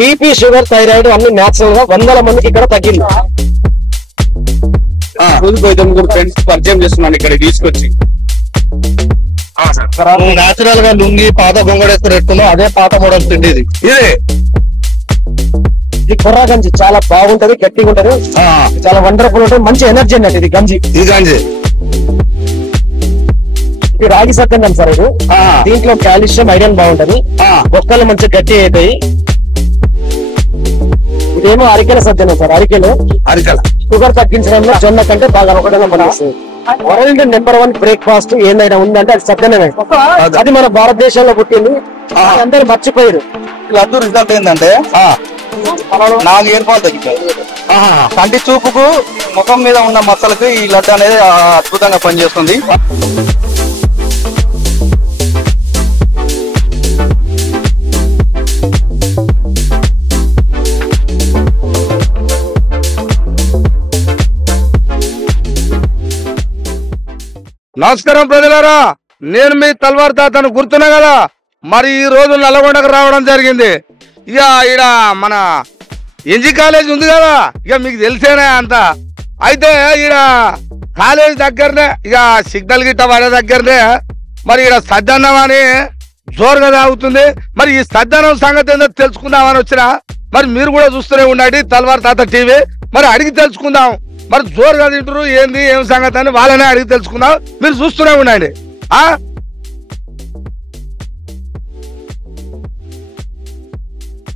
BP sugar thyroid అన్ని natural గా 100 మందికి ఇక్కడ తగ్గింది. ఫ్రెండ్స్ పరిచయం చేస్తున్నాను ఇక్కడ తీసుకొచ్చి. నేచురల్ గా లుంగి పాత గొంగడేసుకుని ఎట్టుకున్నాం, అదే పాత మోడల్ తిండి ఇది. ఇది కొర్రా గంజి చాలా బాగుంటది, గట్టిగా ఉంటది, చాలా వండర్ఫుల్ ఉంటది, మంచి ఎనర్జీ అన్నట్టు ఇది గంజి. ఇది రాగి సత్యం సార్. ఇది దీంట్లో కాల్షియం ఐరన్ బాగుంటది, బొక్కలు మంచి గట్టి అవుతాయి. ఇదేమో అరికెల సత్యం సార్. అరికెల షుగర్ తగ్గించడంలో జొన్న కంటే బాగా ఒకటేనా పనిచేస్తుంది. వరల్డ్ #1 బ్రేక్ఫాస్ట్ ఏదైనా ఉందంటే అది సత్యమే. అది మన భారతదేశంలో పుట్టింది, అందరూ మర్చిపోయారు. లడ్డు రిజల్ట్ ఏంటంటే 4 ఏర్పాటు తగ్గిపోయి కంటి చూపుకు ముఖం మీద ఉన్న మచ్చలకు ఈ లడ్డు అనేది అద్భుతంగా పనిచేస్తుంది. నమస్కారం ప్రజలారా, నేను మీ తల్వార్ తాతను గుర్తున్నా కదా. మరి ఈ రోజు నల్లగొండకు రావడం జరిగింది. ఇక ఈడ మన ఎన్జీ కాలేజ్ ఉంది కదా, ఇక మీకు తెలిసేనే అంత. అయితే ఈడ కాలేజ్ దగ్గరనే ఇక సిగ్నల్ గిట్ట పడే దగ్గరనే మరి ఈడ సద్దన్నం అని జోరుగా తాగుతుంది. మరి ఈ సద్దన్నం సంగతి ఏందో తెలుసుకుందామని వచ్చినా. మరి మీరు కూడా చూస్తూనే ఉండండి తల్వార్ తాత టీవీ. మరి అడిగి తెలుసుకుందాం, మరి జోరుగా తింటారు ఏంది ఏం సంగతి అని వాళ్ళనే అడిగి తెలుసుకుందాం. మీరు చూస్తూనే ఉండండి.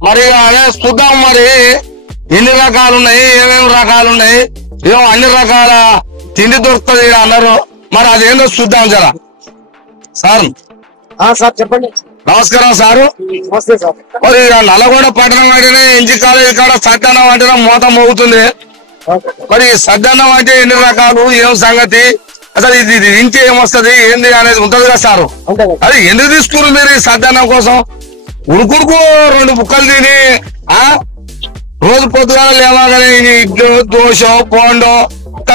మరి అదే చూద్దాం మరి ఎన్ని రకాలు ఉన్నాయి, ఏమేమి రకాలు ఉన్నాయి, ఏమో అన్ని రకాల తిండి దొరుకుతుంది అన్నారు. మరి అదేందో చూద్దాం జరా. సార్ సార్ చెప్పండి. నమస్కారం సారు. నమస్తే సార్. మరి నల్లగొండ పట్టణం అంటేనే ఎన్జీ కాలేజ్ కాడ సద్దన్నం అంటేనే మూత మోగుతుంది. మరి సద్దన్నం అంటే ఎన్ని రకాలు, ఏం సంగతి, అసలు ఇది ఇంటి ఏమొస్తుంది ఏంది అనేది ఉంటది కదా సారు. అది ఎందుకు తీసుకున్నారు మీరు ఈ సద్దన్నం కోసం? ఉడుకుడుకు 2 బుక్కలు తిని రోజు పొద్దుగా లేవగానే ఇడ్లు దోశ పోండో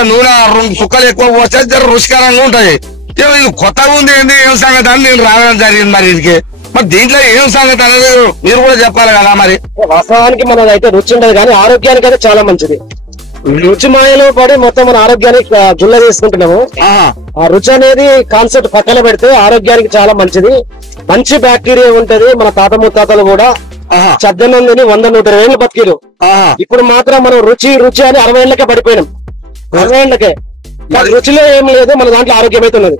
నూనె 2 సుక్కలు ఎక్కువ పోస్తే జర రుచికరంగా ఉంటది. ఇది కొత్తగా ఉంది ఏంది ఏం సంగతి అని నేను రావడం జరిగింది. మరి ఇది మరి దీంట్లో ఏం సంగతి అనేది మీరు కూడా చెప్పాలి కదా. మరి వాస్తవానికి మనది అయితే రుచి ఉండదు, కానీ ఆరోగ్యానికి అయితే చాలా మంచిది. రుచి మాయలో పడి మొత్తం మన ఆరోగ్యాన్ని గుల్ల చేసుకుంటున్నాము. ఆ రుచి అనేది కాన్సెప్ట్ పక్కన పెడితే ఆరోగ్యానికి చాలా మంచిది. మంచి బ్యాక్టీరియా ఉంటది. మన తాత ముత్తాతలు కూడా సద్దన్నం తిని 100-120 ఏళ్ళు బతికిరు. ఇప్పుడు మాత్రం మనం రుచి రుచి అని 60 ఏళ్ళకే పడిపోయినాం. 60 ఏళ్ళకే రుచిలో ఏం లేదు, మన దాంట్లో ఆరోగ్యం అయితే ఉన్నది.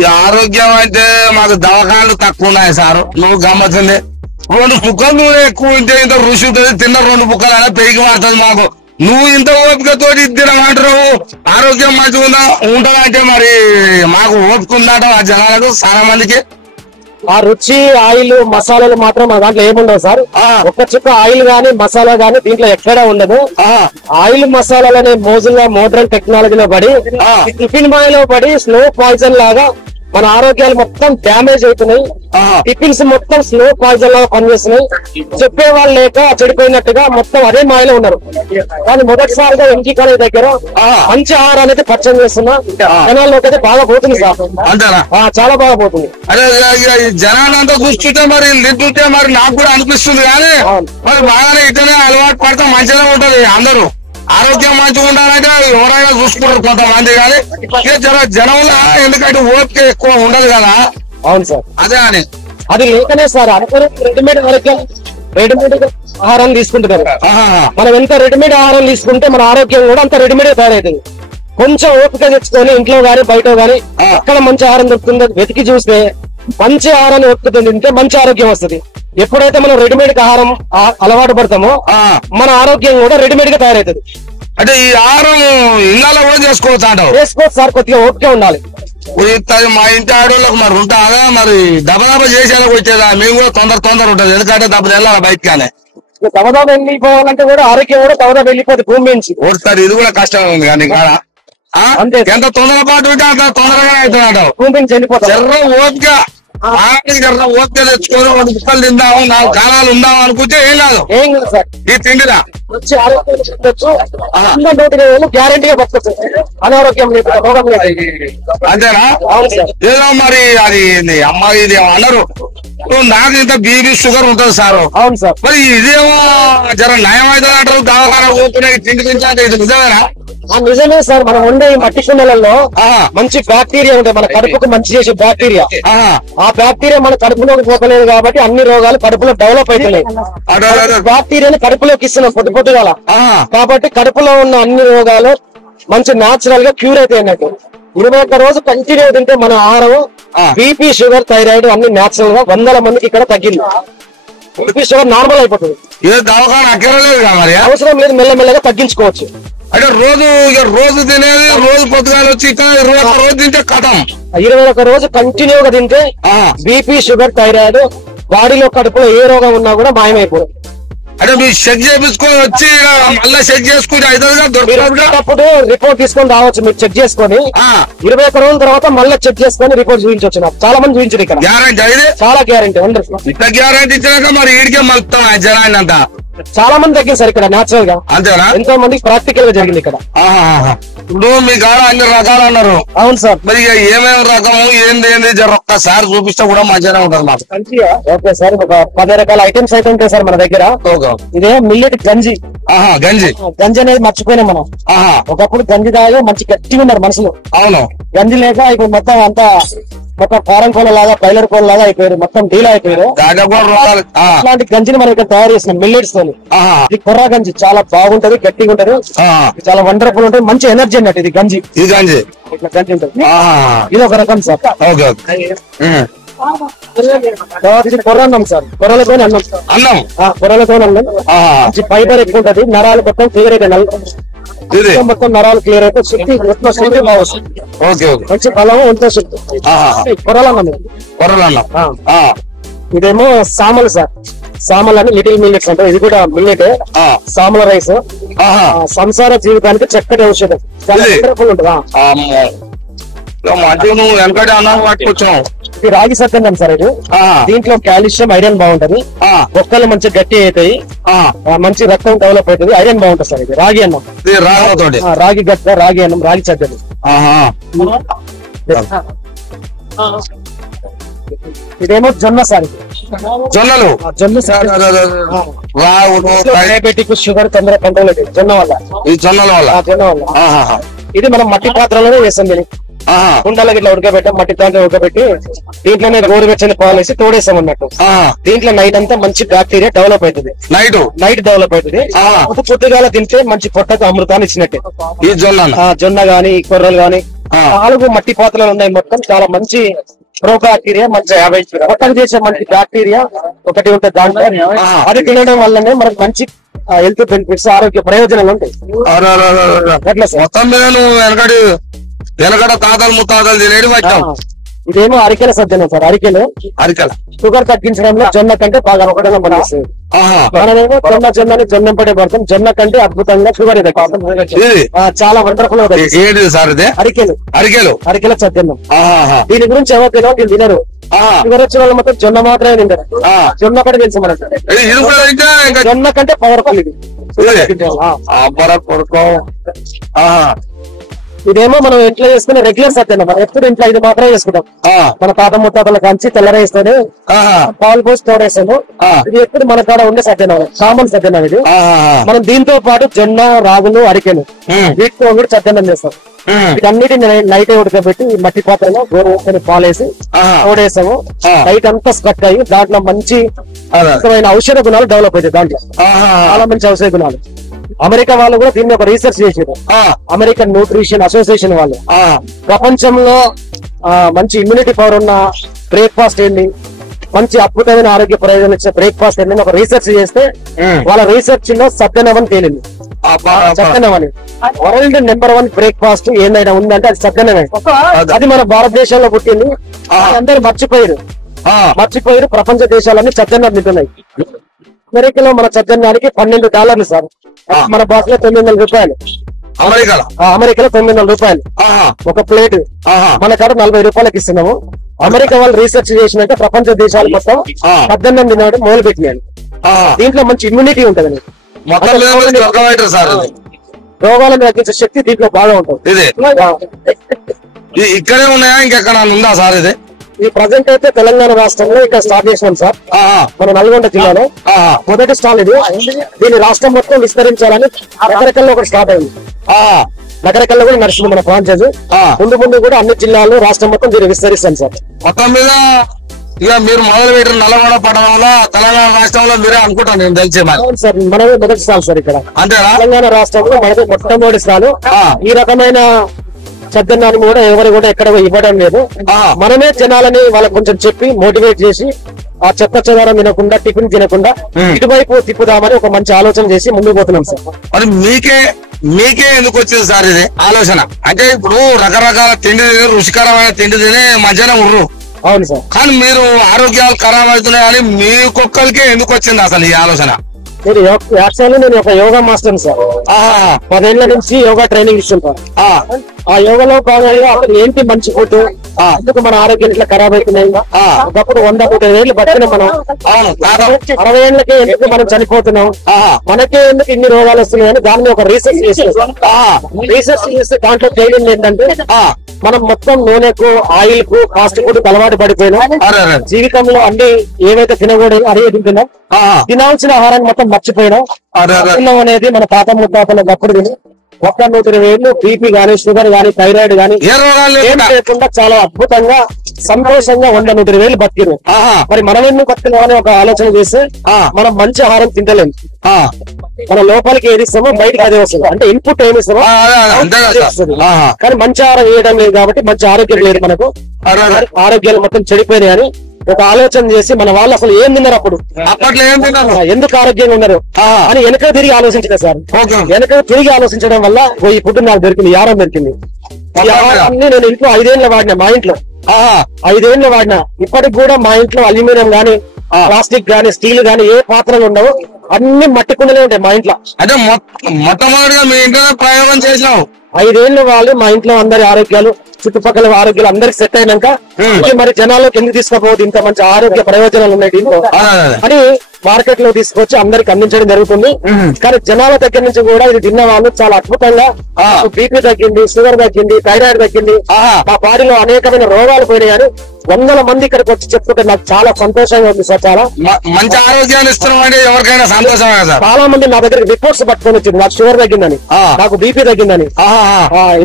ఈ ఆరోగ్యం అయితే మాకు దవాఖానాలు తక్కువ ఉన్నాయి సార్. నువ్వు గమ్మతుంది 2 బుక్కలు నూనె ఎక్కువ ఉంటే ఇంత రుచి ఉంటుంది. తిన్న 2 బుక్కలు అయినా పెరిగి మారుతుంది మాకు. నువ్వు ఇంత ఓపికతో తినమంటావు, ఆరోగ్యం మంచిగా ఉంటుందంటే మరి మాకు ఓపిక ఉందంట ఆ జనాలకు చాలా మందికి. ఆ రుచి ఆయిల్ మసాలాలు మాత్రం మన దాంట్లో ఏముండవు సార్. ఒక్క చుక్క ఆయిల్ గానీ మసాలా గానీ దీంట్లో ఎక్కడా ఉండదు. ఆయిల్ మసాలాలనే మోజుల్లో మోడ్రన్ టెక్నాలజీలో పడి టిఫిన్ మాయలో పడి స్లో పాయిజన్ లాగా మన ఆరోగ్యాలు మొత్తం డ్యామేజ్ అవుతున్నాయి. టిఫిన్స్ మొత్తం స్లో పాయిజన్ లాగా పనిచేస్తున్నాయి. చెప్పే వాళ్ళు లేక చెడిపోయినట్టుగా మొత్తం అదే మాయలో ఉన్నారు. కానీ మొదటిసారిగా ఎన్జీ కాలేజ్ దగ్గర మంచి ఆహారాన్ని అయితే పరిచయం చేస్తున్నా. జనాల్లోకి అయితే బాగా పోతుంది సార్, చాలా బాగా పోతుంది. అదే జనాలంతా చూస్తుంటే మరి తింటుంటే మరి నాకు కూడా అనిపిస్తుంది. కానీ మరి బాగానే ఇతనే అలవాటు పడితే మంచిగా ఉంటది. అందరూ ఆరోగ్యం మంచిగా ఉండాలంటే ఎవరైనా చూసుకుంటారు కొంతమంది, కానీ జనంలో ఎందుకంటే ఓపిక ఎక్కువ ఉండదు కదా. అవును సార్. అదే అని అది లేకనే సార్ అందరూ రెడీమేడ్ ఆహారం తీసుకుంటున్నారు. మనం ఎంత రెడీమేడ్ ఆహారం తీసుకుంటే మన ఆరోగ్యం కూడా అంత రెడీమేడ్ తయారవుతుంది. కొంచెం ఓపిక తెచ్చుకొని ఇంట్లో గానీ బయట గానీ ఎక్కడ మంచి ఆహారం దొరుకుతుందో వెతికి చూస్తే మంచి ఆహారాన్ని ఓపిక తింటే మంచి ఆరోగ్యం వస్తుంది. ఎప్పుడైతే మనం రెడీమేడ్ ఆహారం అలవాటు పడతామో మన ఆరోగ్యం కూడా రెడీమేడ్ గా తయారవుతుంది. అంటే ఈ ఆహారం ఇళ్ళలో కూడా చేసుకోవచ్చు అంటావు? చేసుకోవచ్చు సార్, కొద్దిగా ఓపిక ఉండాలి. మా ఇంటి ఆడవాళ్ళకి మరి ఉంటాదా, మరి దబదబా చేసేందుకు వచ్చేదా? మేము కూడా తొందర ఉంటది, ఎందుకంటే దెబ్బ వెళ్ళాలి బయటకి. కానీ దబదబా వెళ్ళిపోవాలంటే కూడా ఆరోగ్యం కూడా దబదబా వెళ్ళిపోతుంది భూమి నుంచి. ఓడిస్తారు, ఇది కూడా కష్టంగా ఉంది. కానీ ఎంత తొందరపాటు ఉంటే అంత తొందరగా అవుతుంది అంటావు. భూమి నుంచి వెళ్ళిపోతారు. ఓపిక ఓకే తెచ్చుకొని 2 ముక్కలు తిందాము 4 కాలాలు ఉందాము అనుకుంటే ఏం కాదు సార్ ఈ తిండిరా వచ్చి ఆరోగ్యం గ్యారంటీగా బతకొచ్చు అనారోగ్యం లేదు రోగం లేదు. అంతేనా అవును సార్. ఏదో మరి అది అమ్మాయి ఇది అన్నారు నాకు ఇంత బీపీ షుగర్ ఉంటుంది సార్. అవును సార్. మరి ఇదేమో జర నయం అవుతుంది అంటారు దవాఖాన పోతున్నాయి తిండి తింటే ఇది నిజమేనా? నిజమే సార్. మనం ఉండే ఈ మట్టి కుండలలో మంచి బ్యాక్టీరియా ఉంటాయి, మన కడుపుకు మంచి చేసే బ్యాక్టీరియా. ఆ బ్యాక్టీరియా మన కడుపులోకి పోకలేదు కాబట్టి అన్ని రోగాలు కడుపులో డెవలప్ అవుతున్నాయి. బ్యాక్టీరియాని కడుపులోకి ఇస్తున్నాం పొద్దుగాల, కాబట్టి కడుపులో ఉన్న అన్ని రోగాలు మంచి న్యాచురల్ గా క్యూర్ అవుతాయి అన్నట్టు. 21 రోజు కంటిన్యూ తింటే మన ఆహారం బీపీ షుగర్ థైరాయిడ్ అన్ని న్యాచురల్ గా 100 మందికి ఇక్కడ తగ్గింది. బీపీ షుగర్ నార్మల్ అయిపోతుంది. అవసరం లేదు, మెల్లమెల్లగా తగ్గించుకోవచ్చు. అంటే రోజు తినేది రోజు పొద్దుగాలు వచ్చి 21 రోజు తింటే కథం. 21 రోజు కంటిన్యూగా తింటే బీపీ షుగర్ థైరాయిడ్ బాడీలో కడుపులో ఏ రోగం ఉన్నా కూడా మాయమైపోతుంది. అంటే మీరు చెక్ చేపించుకొని వచ్చి మళ్ళీ చెక్ చేసుకుని అప్పుడు రిపోర్ట్ తీసుకొని రావచ్చు. మీరు చెక్ చేసుకొని 21 రోజుల తర్వాత మళ్ళీ చెక్ చేసుకొని రిపోర్ట్ చూపించవచ్చు. నాకు చాలా మంది చూపించారు ఇక్కడ. గ్యారంటీ అయితే చాలా గ్యారంటీ వండర్ఫుల్. ఇంత గ్యారంటీ ఇచ్చినాక మరి ఈడికే మలుపుతాం జనాన్ని అంతా. చాలా మంది తగ్గింది సార్ ఇక్కడ న్యాచురల్ గా. అంతేనా? ఎంతో మంది ప్రాక్టికల్ గా జరిగింది ఇక్కడ. ఇప్పుడు మీ కాడ అన్ని రకాలు అన్నారు. అవును సార్. మరి ఏమేమి రకము ఏంది జర ఒక్కసారి చూపిస్తే కూడా మంచిగా ఉంటుంది మాకు. Okay sir. ఒక 10 రకాల ఐటమ్స్ అయితే ఉంటాయి సార్ మన దగ్గర. ఇదే మిల్లెట్ గంజి. గంజి అనేది మర్చిపోయినాం మనం. ఒకప్పుడు గంజి తాగే మంచి గట్టిగా ఉన్నారు మనుషులు. అవును. గంజి లేక ఇప్పుడు మొత్తం అంతా మొత్తం ఫారం కోళ్ళ లాగా పైలర్ కోళ్ళ లాగా అయిపోయారు, మొత్తం డీల్ అయిపోయారు. అలాంటి గంజిని మనం ఇక్కడ తయారు చేస్తున్నాం మిల్లెట్స్ తోని. ఇది కొర్ర గంజి చాలా బాగుంటది, గట్టిగా ఉంటది, చాలా వండర్ఫుల్ ఉంటది, మంచి ఎనర్జీ అన్నట్టు ఇది గంజి. ఇట్లా గంజి ఉంటుంది. ఇది ఒక రకం సార్. ఇది కొర్ర అన్నం సార్. కొర్రలతో అన్నం. కొర్రలతో అన్నం మంచి ఫైబర్ ఎక్కువ ఉంటది, నరాలు మొత్తం క్లియర్ అయితే మొత్తం నరాలు క్లియర్ అయితే శక్తి శక్తి బాగుంది. మంచి బలం ఎంతో శక్తి. కొర్రలన్నం. ఇదేమో సామలు సార్. సామల్ అని లిటిల్ మిల్లెట్స్ అంటే ఇది కూడా మిల్లెట్. సామల రైస్ సంసార జీవితానికి చక్కటి ఔషధం, చాలా వండర్ఫుల్ ఉంటుంది. వెనకటి అన్నం పట్టుకొచ్చాం. ఇది రాగి సత్యం సార్. ఇది దీంట్లో కాల్షియం ఐరన్ బాగుంటది, బొక్కలు మంచి గట్టి అవుతాయి, మంచి రక్తం డెవలప్ అవుతుంది, ఐరన్ బాగుంటది సార్. ఇది రాగి అన్నం. రాగి గట్ట, రాగి అన్నం, రాగి సత్యం. ఇదేమో జొన్న సార్. జొన్నలు డయాబెటిక్ షుగర్ తొందరగా కంట్రోల్ అవుతుంది జొన్న వల్ల. ఈ జొన్నల వల్ల. ఇది మనం మట్టి పాత్రలోనే చేస్తాం. దీన్ని కుండలకి ఇట్లా ఉడకబెట్టాం, మట్టి దాంట్లో ఉడకబెట్టి దీంట్లోనే గోరువెచ్చని పాలు వేసి తోడేస్తాం అన్నట్టు. దీంట్లో నైట్ అంతా మంచి బ్యాక్టీరియా డెవలప్ అవుతుంది. నైట్ డెవలప్ అవుతుంది. పొద్దుగాల తింటే మంచి పొట్టకు అమృతాన్ని ఇచ్చినట్టే. ఈ జొన్న గాని కొర్రలు గాని 4 మట్టి పాత్రలు ఉన్నాయి. మొత్తం చాలా మంచి ప్రో బ్యాక్టీరియా, మంచి పొట్టకు చేసే మంచి బ్యాక్టీరియా ఒకటి ఉంటుంది దాంట్లో. అది తినడం వల్లనే మనకు మంచి హెల్త్ బెనిఫిట్స్, ఆరోగ్య ప్రయోజనాలు ఉంటాయి. మొత్తం మీద నువ్వు వెనకడ తాతలు ముత్తాతలు తినేది వచ్చాం. ఇదేమో అరికెల సజ్జనం సార్. అరికెల షుగర్ తగ్గించడంలో జొన్న కంటే బాగా ఒకటేమో పనిచేస్తుంది. మనమేమో జొన్నని జొన్నెంపడే పడతాం. జొన్న కంటే అద్భుతంగా షుగర్ చాలా వండర్ఫుల్ అవుతుంది. అరికెల సజ్జనం. దీని గురించి ఎవరు తెలియదు, వీళ్ళు తినరు. షుగర్ వచ్చిన వాళ్ళు మొత్తం జొన్న మాత్రమే తింటారు. జొన్న కూడా తెలుసు మనకు. జొన్న కంటే పవర్ఫుల్ ఇది. ఇదేమో మనం ఇంట్లో చేసుకునే రెగ్యులర్ సత్యం. మనం ఎప్పుడు ఇంట్లో ఇది మాత్రమే చేసుకుంటాం. మన తాత ముత్తాతల కంచి తెల్లరేస్తేనే పాలు పోసి తోడేస్తాము. ఇది ఎప్పుడు మన కాడ ఉండే సత్యం, కామన్ సత్యం. ఇది మనం దీంతో పాటు జొన్న, రాగులు, అరికెలు వీటితో కూడా సత్యాన్నం చేస్తాం. వీటన్నిటిని నైట్ ఉడకబెట్టి మట్టి పాత్రలో గోరువెచ్చని పాలేసి తోడేస్తాము. నైట్ అంతా స్కట్ అయ్యి దాంట్లో మంచి ఔషధ గుణాలు డెవలప్ అవుతాయి. దాంట్లో చాలా మంచి ఔషధ గుణాలు. అమెరికా వాళ్ళు కూడా దీన్ని ఒక రీసెర్చ్ చేసారు. అమెరికన్ న్యూట్రిషన్ అసోసియేషన్ వాళ్ళు ప్రపంచంలో మంచి ఇమ్యూనిటీ పవర్ ఉన్న బ్రేక్ఫాస్ట్ ఏంటి, మంచి అద్భుతమైన ఆరోగ్య ప్రయోజనం ఇచ్చే బ్రేక్ఫాస్ట్ ఏంటి ఒక రీసెర్చ్ చేస్తే వాళ్ళ రీసెర్చ్ లో సత్యనవని తేలింది. సత్యనవని వరల్డ్ నెంబర్ 1 బ్రేక్ఫాస్ట్ ఏదైనా ఉందంటే అది సత్యనమే. అది మన భారతదేశంలో పుట్టింది. అందరూ మర్చిపోయారు. ప్రపంచ దేశాలన్నీ సత్యన్నం తింటున్నాయి. అమెరికాలో మన సత్యన్నానికి $12 సార్. మన భాషలో $900. అమెరికాలో $900 ఒక ప్లేట్. మన కాడ $40 ఇస్తున్నాము. అమెరికా వాళ్ళు రీసెర్చ్ చేసినాక ప్రపంచ దేశాలు మొత్తం 18 తినడం మొదలు పెట్టినాయి. దీంట్లో మంచి ఇమ్యూనిటీ ఉంటది, రోగాలను తగ్గించే శక్తి దీంట్లో బాగా ఉంటుంది. ఇక్కడే ఉన్నాయా ఇంకెక్కడ ఉందా సార్? ఇది ఈ ప్రజెంట్ అయితే తెలంగాణ రాష్ట్రంలో ఇక్కడ స్టార్ట్ చేసినాం సార్, మన నల్గొండ జిల్లాలో మొదటి స్టాల్ ఇది. దీన్ని రాష్ట్రం మొత్తం విస్తరించాలని నగరకల్లో ఒకటి స్టార్ట్ అయింది. నగరకల్లో కూడా నడుస్తుంది మన ఫ్రాంచైజ్. ముందు ముందు కూడా అన్ని జిల్లాల్లో రాష్ట్రం మొత్తం దీన్ని విస్తరిస్తాం సార్. మొత్తం మీద ఇక మీరు మొదలు పెట్టిన నల్గొండ పట్టణంలో తెలంగాణ రాష్ట్రంలో మీరే అనుకుంటాను నేను తెలిసే సార్. మనమే మొదటి స్టాల్ సార్ ఇక్కడ అంతేనా? తెలంగాణ రాష్ట్రంలో మనది మొట్టమొదటి స్టాల్. ఈ రకమైన చద్దన్నాన్ని కూడా ఎవరు కూడా ఎక్కడ ఇవ్వడం లేదు. మనమే జనాలని వాళ్ళకి కొంచెం చెప్పి మోటివేట్ చేసి ఆ చెత్త చెదారం తినకుండా టిఫిన్ తినకుండా ఇటువైపు తిప్పుదామని ఒక మంచి ఆలోచన చేసి ముందుకు పోతున్నాం సార్. మరి మీకే ఎందుకు వచ్చింది సార్ ఇది ఆలోచన? అంటే ఇప్పుడు రకరకాల తిండి తిని రుచికరమైన తిండి తిని మధ్యాహ్నం ఉర్రు. అవును సార్. కానీ మీరు ఆరోగ్యాలు ఖరాబ్ అవుతున్నాయి అని మీ కుక్కలకే ఎందుకు వచ్చింది అసలు ఈ ఆలోచన? మీరు యాక్చువల్లీ నేను ఒక యోగా మాస్టర్ సార్. 10 ఏళ్ల నుంచి యోగా ట్రైనింగ్ ఇస్తుంటాను. ఆ యోగాలో భాగంగా అసలు ఏంటి మంచి ఫుడ్, ఎందుకు మన ఆరోగ్యం ఇట్లా ఖరాబ్ అవుతున్నాయి, ఒకప్పుడు 100-150 ఏళ్ళు బతికిన మనం 60 ఏళ్ళకే ఎందుకు మనం చనిపోతున్నాం, మనకే ఎందుకు ఇన్ని రోగాలు వస్తున్నాయని దాన్ని ఒక రీసెర్చ్ చేస్తాం. రీసెర్చ్ చేస్తే దాంట్లో తేలింది ఏంటంటే మనం మొత్తం నూనెకు, ఆయిల్ కు, ఫాస్ట్ ఫుడ్ అలవాటు పడిపోయినాం. జీవితంలో అన్ని ఏవైతే తినకూడదు అదే తింటున్నాం. తినాల్సిన ఆహారాన్ని మొత్తం మర్చిపోయినాం. అనేది మన తాత ముత్తాతలు అప్పుడు తిని 120 ఏళ్ళు బీపీ గానీ, షుగర్ గానీ, థైరాయిడ్ గానీ ఏం లేకుండా చాలా అద్భుతంగా సంతోషంగా 120 ఏళ్ళు బతికిరు. మరి మనం ఎందుకు బతికినామని ఒక ఆలోచన చేస్తే మనం మంచి ఆహారం తింటలేము. మన లోపలికి ఏది ఇస్తామో బయటకి అదే వస్తుంది. అంటే ఇన్పుట్ ఏమి ఇస్తామో కానీ మంచి ఆహారం వేయడం లేదు కాబట్టి మంచి ఆరోగ్యం లేదు మనకు. ఆరోగ్యాలు మొత్తం చెడిపోయినాయని ఒక ఆలోచన చేసి మన వాళ్ళు అసలు ఏం తిన్నారు అప్పుడు, అప్పట్లో ఏం తిన్నారు, ఎందుకు ఆరోగ్యంగా ఉన్నారు అని వెనక తిరిగి ఆలోచించిన సార్. వెనక తిరిగి ఆలోచించడం వల్ల ఈ ఫుడ్ నాకు దొరికింది, ఈ ఆహారం దొరికింది. ఈ ఆహారాన్ని నేను ఇంట్లో 5 ఏళ్ళు వాడినా. మా ఇంట్లో 5 ఏళ్ళు వాడినా. ఇప్పటికి కూడా మా ఇంట్లో అల్యూమినియం గానీ, ప్లాస్టిక్ గానీ, స్టీల్ గానీ ఏ పాత్రలు ఉండవు, అన్ని మట్టి కుండలే ఉంటాయి మా ఇంట్లో. అంటే మొట్టమొదటిగా మీ ఇంట్లో ప్రయోగం చేసినావు. 5 ఏళ్ళు వాళ్ళు మా ఇంట్లో అందరి ఆరోగ్యాలు, చుట్టుపక్కల ఆరోగ్యాలు అందరికి సెట్ అయినాక మరి జనాల్లోకి ఎందుకు తీసుకోపోవద్దు, ఇంత మంచి ఆరోగ్య ప్రయోజనాలు ఉన్నాయి దీంట్లో అని మార్కెట్ లో తీసుకొచ్చి అందరికి అందించడం జరుగుతుంది. కానీ జనాల దగ్గర నుంచి కూడా ఇది తిన్న వాళ్ళు చాలా అద్భుతంగా బీపీ తగ్గింది, షుగర్ తగ్గింది, థైరాయిడ్ తగ్గింది, మా బాడీలో అనేకమైన రోగాలు పోయినాయని 100 మంది ఇక్కడికి వచ్చి చెప్తుంటే నాకు చాలా సంతోషంగా ఉంది సార్. చాలా మంచి ఆరోగ్యాన్ని ఇస్తున్నాం ఎవరికైనా సంతోషమే సార్. చాలా మంది నా దగ్గర రిపోర్ట్స్ పట్టుకొని వచ్చింది, నాకు షుగర్ తగ్గిందని, నాకు బీపీ తగ్గిందని.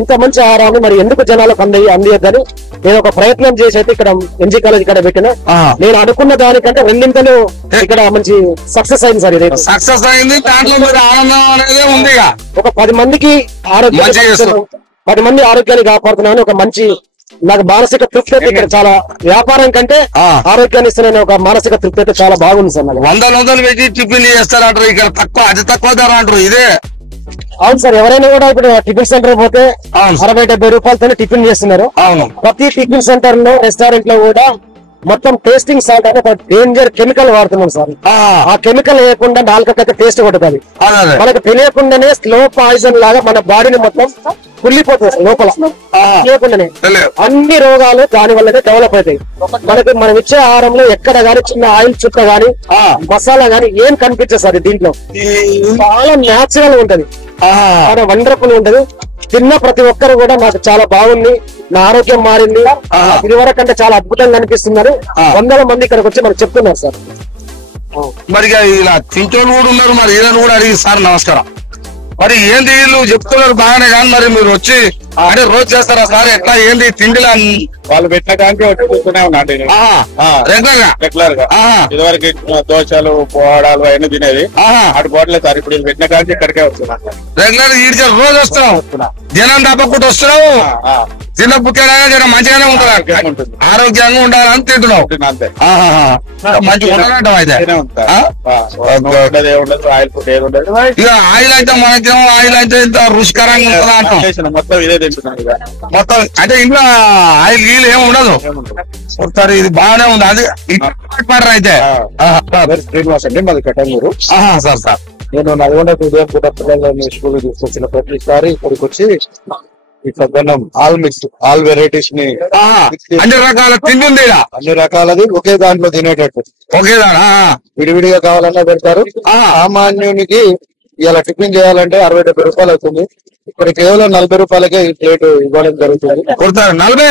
ఇంత మంచి ఆహారాన్ని మరి ఎందుకు జనాలకు అందియద్దని నేను ఒక ప్రయత్నం చేసి అయితే ఇక్కడ ఎన్జీ కాలేజ్ ఇక్కడ పెట్టిన. నేను అనుకున్న దానికంటే 2 ఇక్కడ మంచి సక్సెస్ అయింది సార్. ఇది సక్సెస్ అయింది. దాంట్లో మీరు ఆనందం అనేది ఉంది. ఒక 10 మందికి ఆరోగ్యం, 10 మంది ఆరోగ్యాన్ని కాపాడుతున్నామని ఒక మంచి నాకు మానసిక తృప్తి అయితే ఇక్కడ చాలా, వ్యాపారం కంటే ఆరోగ్యాన్ని ఇస్తున్న ఒక మానసిక తృప్తి అయితే చాలా బాగుంది సార్. నాకు 100 పెట్టి టిఫిన్ చేస్తారంటారు, ఇక్కడ తక్కువ, అతి తక్కువ ధర అంటారు ఇదే. అవును సార్. ఎవరైనా కూడా ఇప్పుడు టిఫిన్ సెంటర్ పోతే 60-70 రూపాయలతో టిఫిన్ చేస్తున్నారు. ప్రతి టిఫిన్ సెంటర్ లో, రెస్టారెంట్ లో కూడా మొత్తం టేస్టింగ్ సాల్ట్ అంటే ఒక డేంజర్ కెమికల్ వాడుతున్నాం సార్. ఆ కెమికల్ వేయకుండా నాలుకైతే టేస్ట్ కొడుతుంది. మనకు తెలియకుండానే స్లో పాయిజన్ లాగా మన బాడీని మొత్తం కుళ్ళిపోతుంది లోపల. తెలియకుండానే అన్ని రోగాలు దాని వల్లనే డెవలప్ అవుతాయి. మనం ఇచ్చే ఆహారంలో ఎక్కడ గానీ చిన్న ఆయిల్ చుక్క గానీ, మసాలా గానీ ఏం కనిపించదు సార్. దీంట్లో చాలా న్యాచురల్ ఉంటది, చాలా వండర్ఫుల్ ఉంటది. తిన్న ప్రతి ఒక్కరు కూడా నాకు చాలా బాగుంది, నా ఆరోగ్యం మారింది, ఇది వరకంటే చాలా అద్భుతంగా అనిపిస్తున్నారు. 100 మంది ఇక్కడికి వచ్చి మనకు చెప్తున్నారు సార్. మరి ఇలా తింటోళ్ళు కూడా ఉన్నారు. మరి ఏదైనా కూడా అడిగి సార్ నమస్కారం. మరి ఏంది వీళ్ళు చెప్తున్నారు బాగానే, కానీ మరి మీరు వచ్చి అంటే రోజు చేస్తారా సార్? ఎట్లా ఏంది తిండిలా వాళ్ళు పెట్టిన కానీ వచ్చి చూస్తూనే ఉన్నాండి రెగ్యులర్ గా. ఇదివరకు దోశలు, పోవడాలు అవన్నీ తినేది, అటు పోవట్లేదు సార్. ఇప్పుడు పెట్టిన కానీ ఇక్కడికే వస్తున్నాం రెగ్యులర్. ఈ రోజు వస్తున్నాం, జనం తప్పకుండా వస్తున్నావు. చిన్న పుట్టాడా జనం మంచిగానే ఉంటుంది, ఆరోగ్యంగా ఉండాలని తింటున్నావు. అంతే, మంచిగా ఉండాలంటాం. అయితే ఉండదు, ఆయిల్ ఫుడ్ ఏది ఉండదు. ఇక ఆయిల్ అయితే మనకి ఆయిల్ అయితే ఇంత రుచికరంగా ఉంటుందా అంటాం. మొత్తం ఇదే తింటున్నాం మొత్తం. అంటే ఇంట్లో ఆయిల్ గీలు ఏమి ఉండదు. ఒకసారి ఇది బాగానే ఉంది. అది అయితే శ్రీనివాస్ అండి, మాది కట్టంగూరు. సార్ నేను నల్గొండ ఉదయం పూట పిల్లల్ని స్కూల్ తీసుకొచ్చిన ప్రతిసారి ఇక్కడికి వచ్చి ఈ సద్దన్నం ఆల్ మిక్స్ ఆల్ వెరైటీస్ ని అన్ని రకాల తిండి ఉంది ఈడ. అన్ని రకాలది ఒకే దాంట్లో తినేటట్టు. ఓకే దానా విడివిడిగా కావాలన్నా పెడతారు. సామాన్యునికి ఇలా టిఫిన్ చేయాలంటే 60-70 రూపాయలు అవుతుంది. ఇక్కడ కేవలం 40 రూపాయలకే ఈ ప్లేట్ ఇవ్వడం జరుగుతుంది. కొడతారు 40.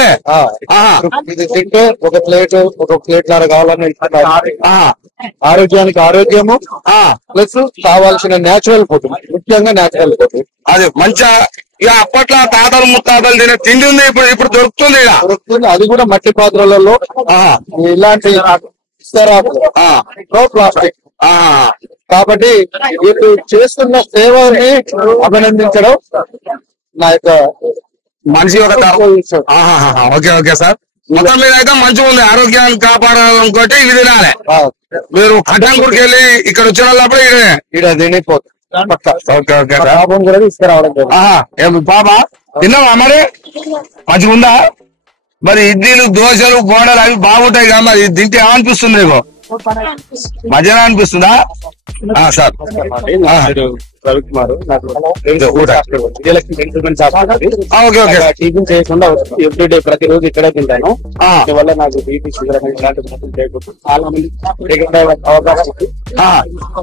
ఇది తింటే ఒక ప్లేట్ లాగా కావాలని ఇస్తున్నారు. ఆరోగ్యానికి ఆరోగ్యము ప్లస్ కావాల్సిన నేచురల్ ఫుడ్, ముఖ్యంగా నేచురల్ ఫుడ్. అది మంచిగా ఇక అప్పట్లో తాతలు ముత్తాతలు తినే తిండి ఉంది, ఇప్పుడు దొరుకుతుంది ఈడ. దొరుకుతుంది. అది కూడా మట్టి పాత్రలలో ఇలాంటి నో ప్లాస్టిక్. కాబట్టి వీళ్ళు చేస్తున్న సేవని అభినందించడం నా యొక్క మనిషి యొక్క ఓకే ఓకే సార్. మొత్తం మీద అయితే మంచిగా ఉంది. ఆరోగ్యాన్ని కాపాడాలనుకోటి ఇది తినాలి. మీరు కఠాన్పూర్కి వెళ్ళి ఇక్కడ వచ్చిన వాళ్ళప్పుడు ఇక్కడ తినిపోతుంది. Okay okay sir. పాపం కూడా తీసుకురావడం. బాబా తిన్నావా మరి? మంచిగా ఉందా? మరి ఇడ్లీలు దోశలు బోండాలు అవి బాగుంటాయి కదా, మరి తింటే ఏమనిపిస్తుంది నీకు? మధ్యాహ్నం అనిపిస్తుందా sir? Ravikumar okay okay. Teaching చేయకుండా ఎవ్రీడే ప్రతిరోజు ఇక్కడే తింటాను. దీనివల్ల నాకు బీపీ షుగర్ ఇలాంటి చేయకూడదు. చాలా మంది అవకాశం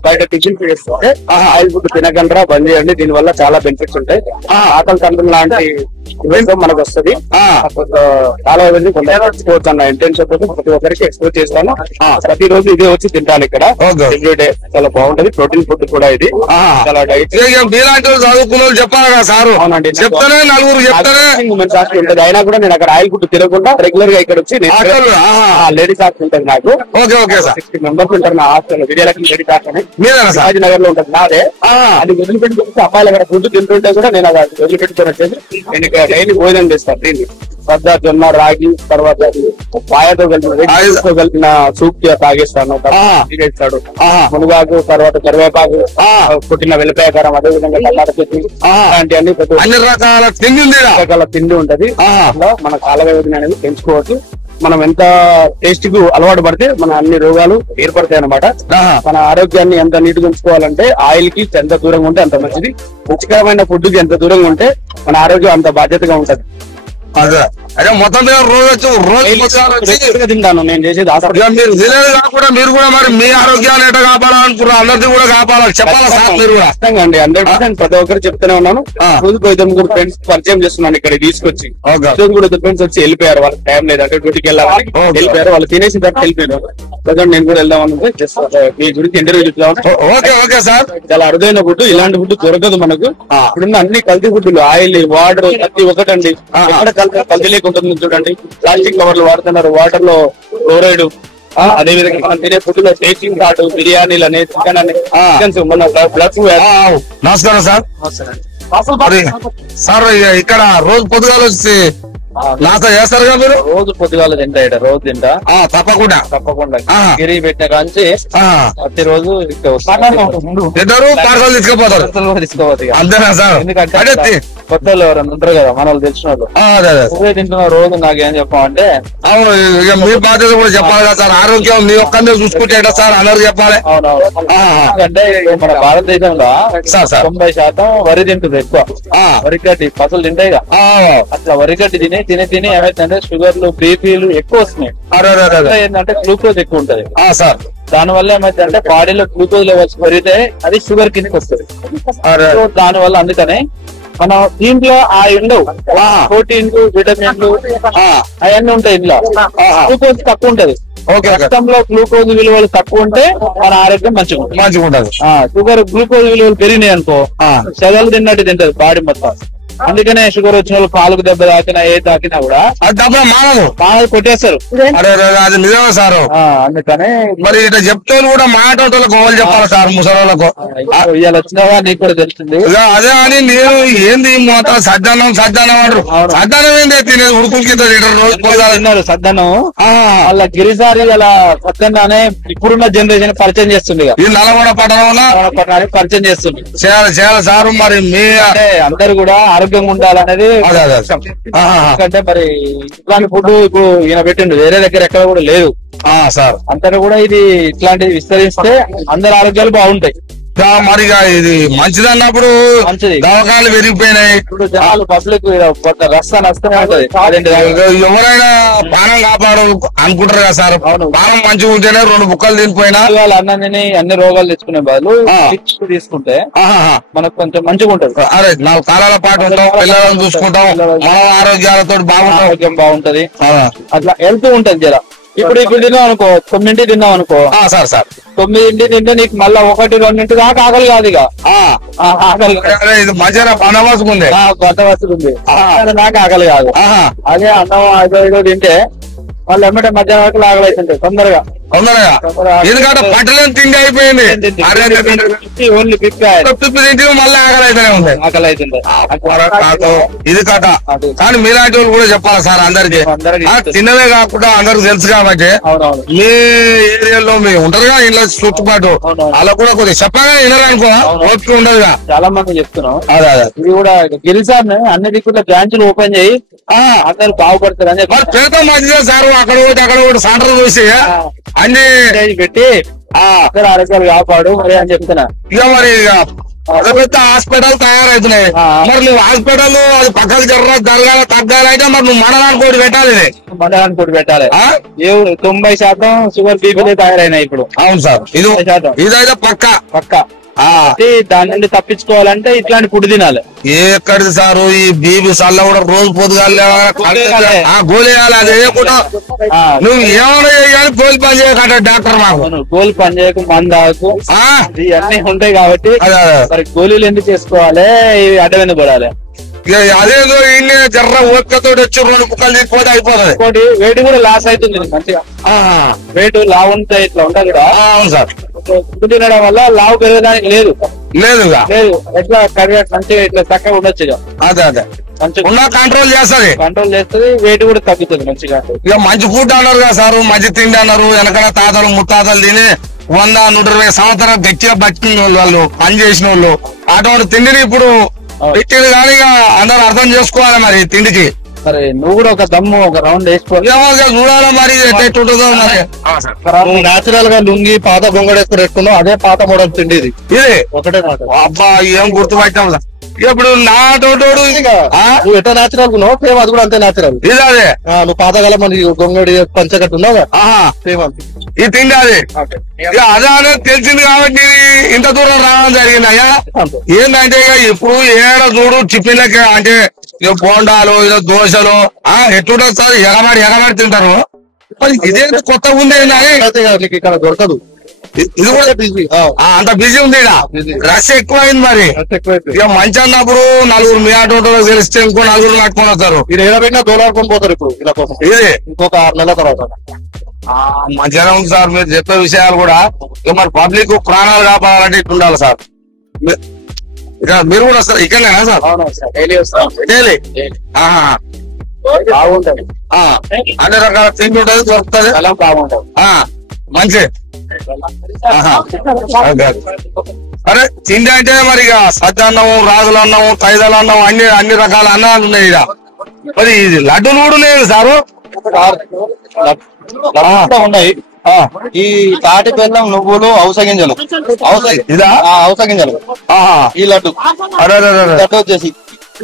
బయట టిఫిన్ చేస్తుంటే ఆయిల్ ఫుడ్ తినకుండా బంద్ చేయండి. దీనివల్ల చాలా బెనిఫిట్స్ ఉంటాయి. ఆకలి తండ్రులు లాంటి మనకు వస్తుంది. చాలా మంది ఎక్స్పోర్ట్స్ అన్న ఇంటెన్షన్ ప్రతి ఒక్కరికి ఎక్స్పోర్ట్ చేస్తాను. ప్రతిరోజు ఇదే వచ్చి తింటాను ఇక్కడ ఎవ్రీడే. చాలా బాగుంటది. ప్రోటీన్ ఫుడ్ కూడా ఇది. చాలా డైట్ మీలాంటి చదువుకున్న చెప్పాలి కదా సార్? అవునండి. చెప్తానే నలుగురు చెప్తానే ఉంటది. అయినా కూడా నేను అక్కడ ఆయిల్ ఫుడ్ తినకుండా రెగ్యులర్ గా ఇక్కడ వచ్చి లేడీస్ హాస్టల్ ఉంటది నాకు. Okay okay sir. 60 మెంబర్స్ ఉంటారు నా హాస్టల్. విజయలక్ష్మి లేడీస్ హాస్టల్ మీరేనా నగర్ లో ఉంటుంది నాదే. అది వదిలిపెట్టుకుంటే అమ్మాయిలు అక్కడ ఫుడ్ తింటుంటే కూడా నేను అది వదిలిపెట్టుకొని వచ్చేసి నేను ఇక్కడ డైలీ భోజనం చేస్తాను. దీన్ని శ్రద్ధ, జొన్న, రాగి, తర్వాత పాయతో కలిపిన సూప్ తాగేస్తాను. ఇస్తాడు మునగాకు, తర్వాత కరివేపాకు, పుట్టిన వెల్లిపాయకారం, అదే విధంగా టమాటా చట్నీ, అలాంటివన్నీ అన్ని రకాల తిండి ఉంది. రకాల తిండి ఉంటది. మన కాల వ్యవధిని అనేది పెంచుకోవచ్చు. మనం ఎంత టేస్ట్ కు అలవాటు పడితే మన అన్ని రోగాలు ఏర్పడతాయి అన్నమాట. మన ఆరోగ్యాన్ని ఎంత నీట్గా ఉంచుకోవాలంటే ఆయిల్ కి ఎంత దూరంగా ఉంటే అంత మంచిది. రుచికరమైన ఫుడ్ కి ఎంత దూరంగా ఉంటే మన ఆరోగ్యం అంత బాధ్యతగా ఉంటది. అదే మొత్తం మీద రోజు తింటాను నేను చేసేది. మీరు తినేది కాకుండా మీరు కూడా మరి మీ ఆరోగ్యాన్ని ఎట్లా కాపాడాలనుకున్నారు? అందరిది కూడా కాపాడాలి, చెప్పాలా సార్? మీరు కూడా ఖచ్చితంగా అండి. 100% ప్రతి ఒక్కరు చెప్తూనే ఉన్నాను. రోజుకు 5-3 ఫ్రెండ్స్ పరిచయం చేస్తున్నాను ఇక్కడ తీసుకొచ్చి. కూడా ఫ్రెండ్స్ వచ్చి వెళ్ళిపోయారు. వాళ్ళకి టైం లేదంటే డ్యూటీకి వెళ్ళాలని వెళ్ళిపోయారు. వాళ్ళు తినేసిన తర్వాత వెళ్ళిపోయారు. ప్రజెంట్ నేను కూడా వెళ్దామని మీ గురించి ఇంటర్వ్యూ చెప్తాను. Okay okay sir. చాలా అరుదైన ఫుడ్. ఇలాంటి ఫుడ్ దొరకదు మనకు. ఇప్పుడున్న అన్ని కల్తీ ఫుడ్లు, ఆయిల్, వాటర్ ప్రతి ఒక్కటండి. కల్తీ లేకుంటుంది. చూడండి, ప్లాస్టిక్ కవర్లు వాడుతున్నారు. వాటర్ లో క్లోరైడ్. అదే విధంగా మనం తినే ఫుడ్ లో టేస్టింగ్ సాల్ట్, బిర్యానీలు అనే చికెన్ అనే మన బ్లడ్. నమస్కారం సార్. సార్ ఇక్కడ రోజు పొద్దుగాల వచ్చి నాతో చేస్తారుగా మీరు? రోజు పొద్దుగాల తింటా. రోజు తింటా తప్పకుండా తప్పకుండా. గిరి పెట్టిన కాంచి ప్రతిరోజు తింటారు, పార్సల్ తీసుకుపోతారు. తీసుకోవచ్చు. అంతేనా సార్? ఎందుకంటే కొత్త వాళ్ళు ఎవరైనా ఉంటారు కదా మన వాళ్ళు తెలిసిన వాళ్ళు తింటున్న రోజు నాకేం చెప్పామంటే అవును. ఇక మీ బాధ్యత కూడా చెప్పాలి కదా సార్. ఆరోగ్యం మీ ఒక్కరిని చూసుకుంటే సార్ అందరు చెప్పాలి. ఎందుకంటే మన భారతదేశంలో 90% వరి తింటుంది ఎక్కువ. వరిగడ్డి పసలు తింటాయి కదా. అట్లా వరిగడ్డి తిని ఏమైతుందంటే షుగర్లు, బీపీలు ఎక్కువ వస్తున్నాయి. ఏంటంటే గ్లూకోజ్ ఎక్కువ ఉంటది సార్. దాని వల్ల ఏమైతుందంటే బాడీలో గ్లూకోజ్ లెవెల్స్ పెరిగితే అది షుగర్ కిందకి వస్తుంది. దాని వల్ల అందుకనే మనం దీంట్లో ఆ ఉండవు ప్రోటీన్లు, విటమిన్లు అవన్నీ ఉంటాయి. ఇంట్లో గ్లూకోజ్ తక్కువ ఉంటది. రక్తంలో గ్లూకోజ్ విలువలు తక్కువ ఉంటే మన ఆరోగ్యం మంచిగా ఉంటుంది. షుగర్, గ్లూకోజ్ విలువలు పెరిగినాయి అనుకో సెగలు తిన్నట్టు తింటది బాడీ మొత్తం. అందుకనే షుగర్ వచ్చిన వాళ్ళు కాలుకు దెబ్బ తాకినా ఏ తాకినా కూడా మానదు కొట్టేస్తారు. అది నిజమే సార్. అందుకనే మరి ఇట్లా చెప్తే కూడా మాటలకు గోలు చెప్పాలి సార్ ముసలోళ్ళకు. ఇవాళ వచ్చినావా నీకు కూడా తెలుస్తుంది. అదే అని నేను ఏంది మొత్తం సద్దన్నం అంటారు. సద్దన్నం ఏంది తినేది? ఉడుకుల కింద తిన్నారు సద్దన్నం. వాళ్ళ గిరిసారి అలా సద్దన్నానే ఇప్పుడున్న జనరేషన్ పరిచయం చేస్తుంది. ఈ నల్గొండ పట్టణంలో పరిచయం చేస్తుంది. చేయాలి సార్. మరి మీ అందరు కూడా ఆరోగ్యంగా ఉండాలనేది. ఎందుకంటే మరి ఇట్లాంటి ఫుడ్ ఇప్పుడు ఈయన పెట్టిండు, వేరే దగ్గర ఎక్కడ కూడా లేదు సార్. అంతా కూడా ఇది ఇట్లాంటిది విస్తరిస్తే అందరి ఆరోగ్యాలు బాగుంటాయి. మరి ఇది మంచిది అన్నప్పుడు మంచిది. దవాఖానాలు పెరిగిపోయినాయి. ఇప్పుడు జనాలు పబ్లిక్ రస్తా నష్టమే ఉంటది. ఎవరైనా పానం కాపాడు అనుకుంటారు కదా సార్. పానం మంచిగా ఉంటేనే 2 బుక్కలు తినిపోయినా అన్నీ అన్ని రోగాలు తెచ్చుకునే బదులు తీసుకుంటే మనకు కొంచెం మంచిగా ఉంటది. అరే 4 కాలాల పాటు ఉంటాం, పిల్లలను చూసుకుంటాం, మన ఆరోగ్యాలతో బాగుంటాం, ఆరోగ్యం బాగుంటది, అట్లా వెళ్తూ ఉంటది జర. ఇప్పుడు తిన్నాం అనుకో, 9 తిన్నాం అనుకో సార్ 9 తింటే నీకు మళ్ళా 1, 2 దాకా ఆకలి కాదు. ఇక ఆకలి ఇది మధ్యాహ్నం పనవాసుకుంది వస్తుంది, నాకు ఆకలి కాదు. అదే అన్నం 5 తింటే వాళ్ళు ఎమ్మటే మధ్యాహ్నం వరకు ఆకలి అవుతుంటాయి తొందరగా. ఎందుకంటే పట్టలేని తిండి అయిపోయింది. ఓన్లీ తింటే మళ్ళీ ఆకలి అయితేనే ఉంది. ఆకలి అవుతుంది. ఇది కథ. కానీ మీలాంటి వాళ్ళు కూడా చెప్పాలి సార్ అందరికి. తిన్నదే కాకుండా అందరికి తెలుసు కాబట్టి మీ ఏరియాలో మీరు ఉంటారుగా ఇంట్లో చుట్టుపాటు అలా కూడా కొద్దిగా చెప్పగా వినరనుకో ఓపిక ఉండదుగా. చాలా మంది చెప్తున్నాం. అదే ఇది కూడా గెలిచాను అన్ని దిక్కుల బ్రాంచ్లు ఓపెన్ చేయి అందరు బాగుపడతారు అని చెప్పి పెడతాం. మంచిదే సార్. అక్కడ ఒకటి సెంటర్ చూసి అన్ని పెట్టి అందరు ఆరోగ్యాలు కాపాడు మరి అని చెప్తున్నా. ఇక మరి పెద్ద హాస్పిటల్ తయారవుతున్నాయి. మరి నువ్వు హాస్పిటల్ అది పక్కకు జరగాలి తగ్గాలంటే మరి నువ్వు మండలానికి ఒకటి పెట్టాలి. మండలానికి ఒకటి పెట్టాలి. 90% షుగర్ బీపీలే తయారైనాయి ఇప్పుడు. అవును సార్. ఇదైతే పక్క దాని నుండి తప్పించుకోవాలంటే ఇట్లాంటి ఫుడ్ తినాలి. ఎక్కడిది సారు ఈ బీబీ సల్ల కూడా రోజు పొద్దుగాలి గోలేయాలి. అది వేయకుండా నువ్వు ఏమైనా చేయాలి గోలి పని చేయకంటే డాక్టర్ మాకు గోలి పని చేయకు మందాకు ఇవన్నీ ఉంటాయి కాబట్టి మరి గోళీలు ఎందుకు చేసుకోవాలి, ఇవి అడ్డవెందుకు పడాలి. అదేదో ఇన్ని జర్ర ఓపికతో వచ్చి 2 బుక్కలు తీసుకుపోతే అయిపోతుంది. ఇంకోటి వెయిట్ కూడా లాస్ అవుతుంది మంచిగా. వెయిట్ లావు ఉంటాయి ఇట్లా ఉంటుంది కదా. అవును సార్. ఫుడ్ తినడం వల్ల లావు పెరగడానికి లేదు. ఎట్లా కరిగా మంచిగా ఇట్లా చక్కగా ఉండొచ్చు. అదే మంచిగా కంట్రోల్ చేస్తుంది. వెయిట్ కూడా తగ్గుతుంది మంచిగా. ఇక మంచి ఫుడ్ అన్నారు కదా సార్, మంచి తిండి అన్నారు. వెనకాల తాతలు ముత్తాతలు తిని 100-120 సంవత్సరాలు గట్టిగా బతికిన వాళ్ళు, పని చేసిన వాళ్ళు అటువంటి తిండిని ఇప్పుడు పెట్టేది. కానీ అందరూ అర్థం చేసుకోవాలి మరి తిండికి. సరే నువ్వు కూడా ఒక దమ్ము ఒక రౌండ్ వేసుకోవాలి చూడాలి మరి ఎట్టుంటుందో మరి. నువ్వు నేచురల్ గా లుంగి పాత గొంగడు వేసుకుని పెట్టుకున్నావు, అదే పాత మోడల్ తిండి ఇది. ఒకటే మాట. అబ్బా ఏం గుర్తుపట్టాం సార్. ఇప్పుడు నా తోటోడు నువ్వు ఎట్లా నేచురల్ ఉన్నావు సేమ్ అది కూడా అంతే నేచురల్. ఇది అదే నువ్వు పాతకాలం మన గొంగడి పంచకట్టు ఉన్నావు సేమ్ అంతే. ఇది తిండి అది అదే అనేది తెలిసింది కాబట్టి ఇంత దూరం రావడం జరిగిందయ్యా. ఏంటంటే ఇప్పుడు ఏడ చూడు టిఫిన్లకి అంటే బోండాలు దోశలు ఎట్టుంటది సార్, ఎగమాడి తింటారు. ఇదే కొత్త ఉంది ఇక్కడ దొరకదు. ఇది కూడా బిజీ, అంత బిజీ ఉంది. రష్ ఎక్కువైంది మరి. ఇక మంచి అన్నప్పుడు 4 మీ ఆటో తెలిస్తే ఇంకో 4 కట్టుకొని వస్తారు. ఇది ఏదో పెట్టినా దోలాడుకొని పోతారు. ఇప్పుడు ఇలా కోసం ఇది ఇంకొక 6 నెలల తర్వాత మంచిగానే ఉంది సార్. మీరు చెప్పే విషయాలు కూడా ఇక మరి పబ్లిక్ ప్రాణాలు కాపాడాలంటే ఇట్లా ఉండాలి సార్. ఇక మీరు కూడా వస్తారు ఇక్కడనేనా సార్? డైలీ బాగుంటది. అన్ని రకాల తిండి ఉంటుంది, దొరుకుతుంది, బాగుంటది. మంచి. అరే తిండి అంటే మరి ఇక సజ్జన్నం, రాజుల అన్నం, తైదల అన్నం అన్ని రకాల అన్నాలు ఉన్నాయి. ఇక మరి ఇది లడ్డూలు కూడా లేదు సారు. ఉన్నాయి ఈ తాటి బెల్లం, నువ్వులు, ఔషధ గింజలు. ఔషధ గింజలు ఈ లడ్డు. లడ్డు వచ్చేసి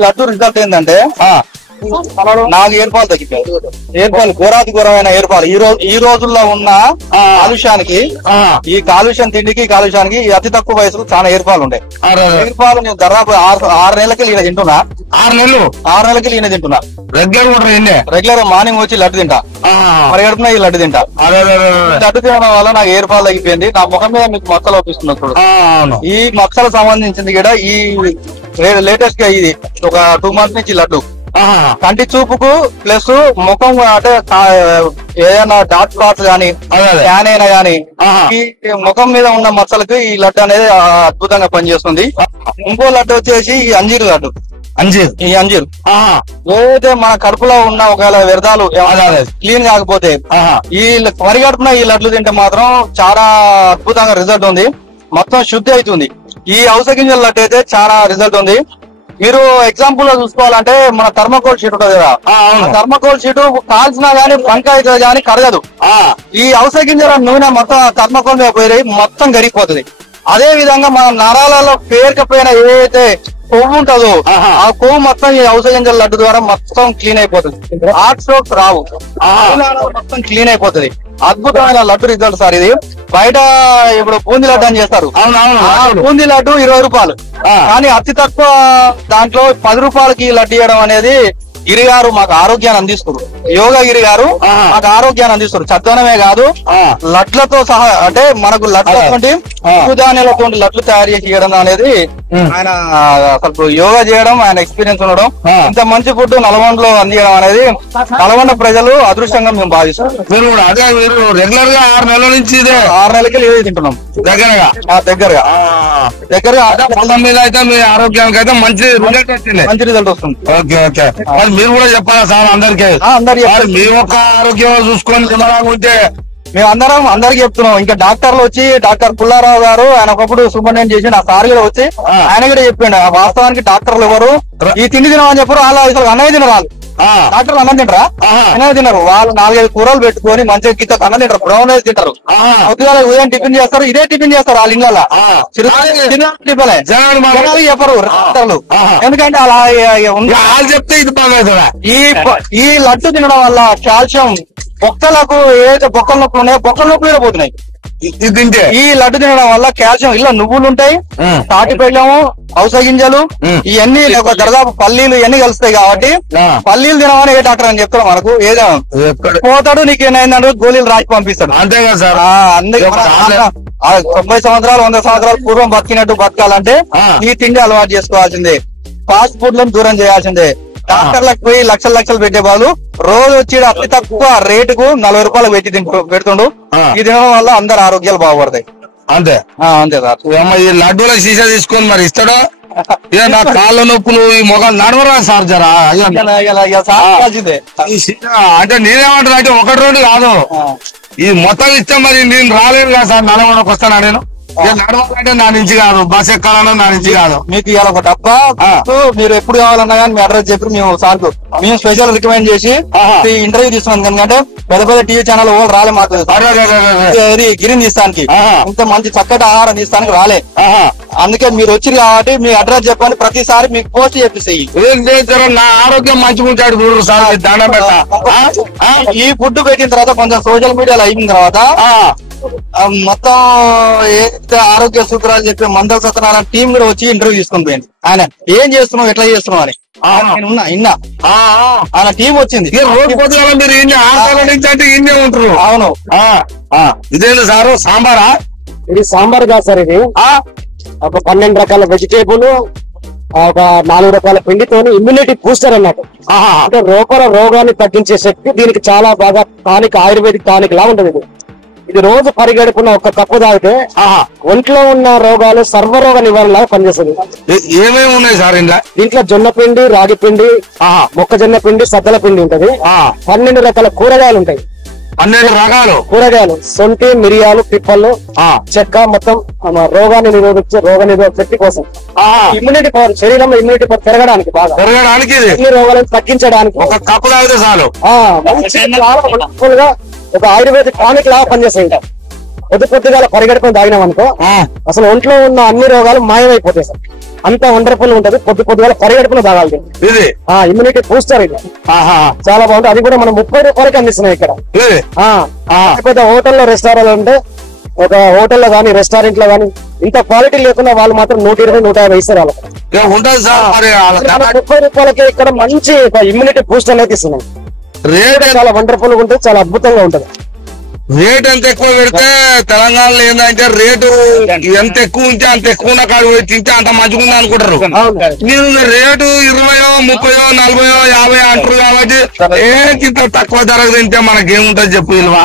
లడ్డు రిజల్ట్ ఏంటంటే 4 ఏర్పాలు తగ్గిపోయాయి. ఏర్పాలు ఘోరాతి-ఘోరమైన ఏర్పాలు. ఈ రోజుల్లో ఉన్న కాలుష్యానికి, ఈ కాలుష్యం తిండికి కాలుష్యానికి అతి తక్కువ వయసులో చాలా ఏర్పాలు ఉంటాయి. ఏర్పాలు నేను దాదాపు 6 నెలలకి ఈయన తింటున్నా. 6 నెలలకి ఈయన తింటున్నా. రెగ్యులర్ మార్నింగ్ వచ్చి లడ్డు తింటా, మరి గడుపున ఈ లడ్డు తింటా. లడ్డు తినడం వల్ల నాకు ఏర్పాలు తగ్గిపోయింది. నా ముఖం మీద మీకు మచ్చలు అవుపిస్తున్నా చూడు. ఈ మచ్చలకు సంబంధించింది కూడా ఈ లేటెస్ట్ గా ఇది ఒక 2 months నుంచి లడ్డు. కంటి చూపుకు ప్లస్ ముఖం అంటే ఏదైనా డార్క్ స్పాట్స్ గానీ ట్యాన్ అయినా గానీ ఈ ముఖం మీద ఉన్న మచ్చలకు ఈ లడ్డు అనేది అద్భుతంగా పనిచేస్తుంది. ఇంకో లడ్డు వచ్చేసి ఈ అంజీరు లడ్డు. ఈ అంజీరు ఏదైతే మన కడుపులో ఉన్న ఒకవేళ వ్యర్థాలు క్లీన్ కాకపోతే ఈ పరిగడుపున ఈ లడ్లు తింటే మాత్రం చాలా అద్భుతంగా రిజల్ట్ ఉంది. మొత్తం శుద్ధి అవుతుంది. ఈ ఔషధ గింజల లడ్డు అయితే చాలా రిజల్ట్ ఉంది. మీరు ఎగ్జాంపుల్ గా చూసుకోవాలంటే మన థర్మకోల్ షీట్ ఉంటుంది కదా, థర్మకోల్ షీట్ కాల్చినా గానీ బంక అవుతుంది కానీ కరగదు. ఈ ఔషధ గింజల నూనె మొత్తం థర్మకోల్ మీద పోయి మొత్తం కరిగిపోతుంది. అదే విధంగా మన నరాలలో పేరుకపోయిన ఏదైతే కొవ్వు ఉంటుందో ఆ కొవ్వు మొత్తం ఈ ఔషధ లడ్డు ద్వారా మొత్తం క్లీన్ అయిపోతుంది. హార్ట్ స్ట్రోక్స్ రావు, మొత్తం క్లీన్ అయిపోతుంది. అద్భుతమైన లడ్డు రిజల్ట్ సార్ ఇది. బయట ఇప్పుడు బూందీ లడ్డు అని చేస్తారు, బూందీ లడ్డు 20 రూపాయలు, కానీ అతి తక్కువ దాంట్లో 10 రూపాయలకి లడ్డు ఇవ్వడం అనేది గిరి గారు మాకు ఆరోగ్యాన్ని అందిస్తారు. యోగా గిరి గారు మాకు ఆరోగ్యాన్ని అందిస్తారు. చద్దనమే కాదు, లడ్లతో సహా, అంటే మనకు లడ్లతోటి ధాన్యాలతో లడ్లు తయారు చేసి ఇవ్వడం అనేది ఆయన అసలు యోగా చేయడం, ఆయన ఎక్స్పీరియన్స్ ఉండడం, ఇంత మంచి ఫుడ్ నల్గొండలో అందించడం అనేది నల్గొండ ప్రజలు అదృష్టంగా మేము భావిస్తాం. మీరు కూడా అదే మీరు రెగ్యులర్ గా 6 నెలల నుంచి 6 నెలలకి లేదు తింటున్నాం దగ్గరగా పొలం మీద అయితే మీ ఆరోగ్యానికి అయితే మంచి రిజల్ట్ వచ్చింది, మంచి రిజల్ట్ వస్తుంది. Okay okay. మీరు కూడా చెప్పాలా సార్ అందరికి? మీ ఒక్క ఆరోగ్యం చూసుకొని ఉంటే మేము అందరికి చెప్తున్నాం. ఇంకా డాక్టర్లు వచ్చి డాక్టర్ పుల్లారావు గారు ఆయన ఒకప్పుడు సూపరింటెండెంట్ చేసి ఆ సార్ కూడా వచ్చి ఆయన కూడా చెప్పిండు వాస్తవానికి డాక్టర్లు ఎవరు ఈ తిండి తినమని చెప్పారు. వాళ్ళు అసలు అన్నయ్య తినరాలు, డాక్టర్లు అన్నం తింటారా? అన్నయ్య తినరు. వాళ్ళు 4-5 కూరలు పెట్టుకొని మంచిగా గిత్త అన్నం తింటారు, బ్రౌన్ రైస్ తింటారు. పొద్దుగాల ఉదయం టిఫిన్ చేస్తారు, ఇదే టిఫిన్ చేస్తారు వాళ్ళ ఇళ్ళ టిఫిన్ చెప్పరు డాక్టర్లు. ఎందుకంటే అలా చెప్తే ఇది బాగా ఈ లడ్డు తినడం వల్ల కాల్షియం బొక్కలకు ఏదైతే బొక్కల నొప్పులు ఉన్నాయో బొక్కల నొప్పులు కూడా పోతున్నాయి తింటే. ఈ లడ్డు తినడం వల్ల కాల్షియం ఇలా నువ్వులు ఉంటాయి, తాటి బెల్లము, ఔషధ గింజలు, ఇవన్నీ దరిదాపు పల్లీలు ఇవన్నీ కలుస్తాయి. కాబట్టి పల్లీలు తినమని ఏ డాక్టర్ అని చెప్తారు మనకు. ఏదో పోతాడు నీకు ఏమైందంటే గోళీలు రాసి పంపిస్తాడు, అంతేగా సార్. అందుకే 90 సంవత్సరాలు 100 సంవత్సరాల పూర్వం బతికినట్టు బతకాలంటే ఈ తిండి అలవాటు చేసుకోవాల్సిందే, ఫాస్ట్ ఫుడ్ లను దూరం చేయాల్సిందే. డాక్టర్లకు పోయి లక్షలు పెట్టే వాళ్ళు రోజు వచ్చి అతి తక్కువ రేటుకు 40 రూపాయలు పెడుతుండు. ఈ తినడం వల్ల అందరు ఆరోగ్యాలు బాగుపడతాయి. అంతే అంతే సార్. ఈ లడ్డూల సీసా తీసుకొని మరి ఇస్తాడు. నా కాళ్ళ నొప్పులు ఈ మొగలు నడవరా సార్ జరా అంటే నేనేమంటారు అంటే 1-2 కాదు, ఈ మొత్తం ఇస్తే మరి నేను రాలేను కదా సార్. నడవడానికి వస్తానా నేను? నడవాలంటే నా నుంచి కాదు, బస్ ఎక్కాలన్నా నా నుంచి కాదు. మీకు ఇవాళ ఒక డబ్బా మీరు ఎప్పుడు కావాలన్నా కానీ మీ అడ్రస్ చెప్పి మేము సార్కు మేము స్పెషల్ రికమెండ్ చేసి ఇంటర్వ్యూ తీస్తున్నాం. ఎందుకంటే పెద్ద పెద్ద టీవీ ఛానల్ వాళ్ళు రాలే మాకు గిరిని తీస్తానికి, ఇంత మంచి చక్కటి ఆహారం తీస్తానికి రాలే. అందుకే మీరు వచ్చి కాబట్టి మీ అడ్రస్ చెప్పండి, ప్రతిసారి మీకు పోస్ట్ చెప్పేసి నా ఆరోగ్యం మంచిగా ఉంటాడు సార్. దండం పెట్ట ఈ ఫుడ్ పెట్టిన తర్వాత కొంచెం సోషల్ మీడియాలో అయిన తర్వాత మొత్తం ఏదైతే ఆరోగ్య సూత్రాలు చెప్పే మందల సత్యనారాయణ టీం కూడా వచ్చి ఇంటర్వ్యూ తీసుకొని పోయింది. ఆయన ఏం చేస్తున్నావు, ఎట్లా చేస్తున్నావు అని ఇన్నా ఆయన టీం వచ్చింది. రోజు పొద్దుగా మీరు ఇన్ని 6 నెలల నుంచి అంటే ఇన్నే ఉంటారు. అవును. ఇదేంటి సారు సాంబారా? ఇది సాంబార్ కాదు సార్, ఇది ఒక 12 రకాల వెజిటేబుల్, ఒక 4 రకాల పిండితోని ఇమ్యూనిటీ బూస్టర్ అన్నట్టు. అంటే రోగాన్ని తగ్గించే శక్తి దీనికి చాలా బాగా టానిక్, ఆయుర్వేదిక్ టానిక్ లా ఉంటుంది. ఇది రోజు పరిగడుపున ఒక కప్పు తాగితే ఒంట్లో ఉన్న రోగాలు సర్వరోగ నివారణ పనిచేస్తుంది. ఏమేమి ఉన్నాయి సార్ ఇంట్లో? దీంట్లో జొన్న పిండి, రాగి పిండి, మొక్కజొన్న పిండి, సద్దల పిండి ఉంటది. 12 రకాల కూరగాయలు ఉంటాయి. 12 రకాలు కూరగాయలు, సొంటి, మిరియాలు, పిప్పలు, చెక్క, మొత్తం రోగ నిరోధక శక్తి కోసం, ఇమ్యూనిటీ పవర్, శరీరంలో ఇమ్యూనిటీ పవర్ పెరగడానికి, బాగా పెరగడానికి, ఈ రోగాలను తగ్గించడానికి ఒక కప్పు తాగితే చాలు. చాలా వండర్ఫుల్ గా ఒక ఆయుర్వేదిక్ టానిక్ లాగా పనిచేస్తాయి. పొద్దుగా పరిగెడుకొని తాగినాం అనుకో అసలు ఒంట్లో ఉన్న అన్ని రోగాలు మాయమైపోతాయి సార్. అంత వండర్ఫుల్ ఉంటది. పొద్దుగా పరిగెడుపున తాగాలి. ఇది ఇమ్యూనిటీ బూస్టర్. ఇది చాలా బాగుంటుంది. అది కూడా మనం 30 రూపాయలకి అందిస్తున్నాయి ఇక్కడ. పెద్ద హోటల్లో రెస్టారెంట్ అంటే ఒక హోటల్లో గానీ రెస్టారెంట్ లో గానీ ఇంత క్వాలిటీ లేకుండా వాళ్ళు మాత్రం 120-150 ఇస్తారు. వాళ్ళకి 30 రూపాయలకి ఇక్కడ మంచి ఇమ్యూనిటీ బూస్టర్ అనేది ఇస్తున్నాం. రేట్ చాలా వండర్ఫుల్ గా ఉంటుంది, చాలా అద్భుతంగా ఉంటది. రేట్ ఎంత ఎక్కువ పెడితే తెలంగాణలో ఏంటంటే రేటు ఎంత ఎక్కువ ఉంటే అంత ఎక్కువ ఉన్న కాడు పోయి తింటే అంత మంచిగా ఉంది అనుకుంటారు. మీరు రేటు 20, 30, 40, 50 అంటారు. కాబట్టి ఇంత తక్కువ ధరకు తింటే మనకేముంటది చెప్పు విలువ.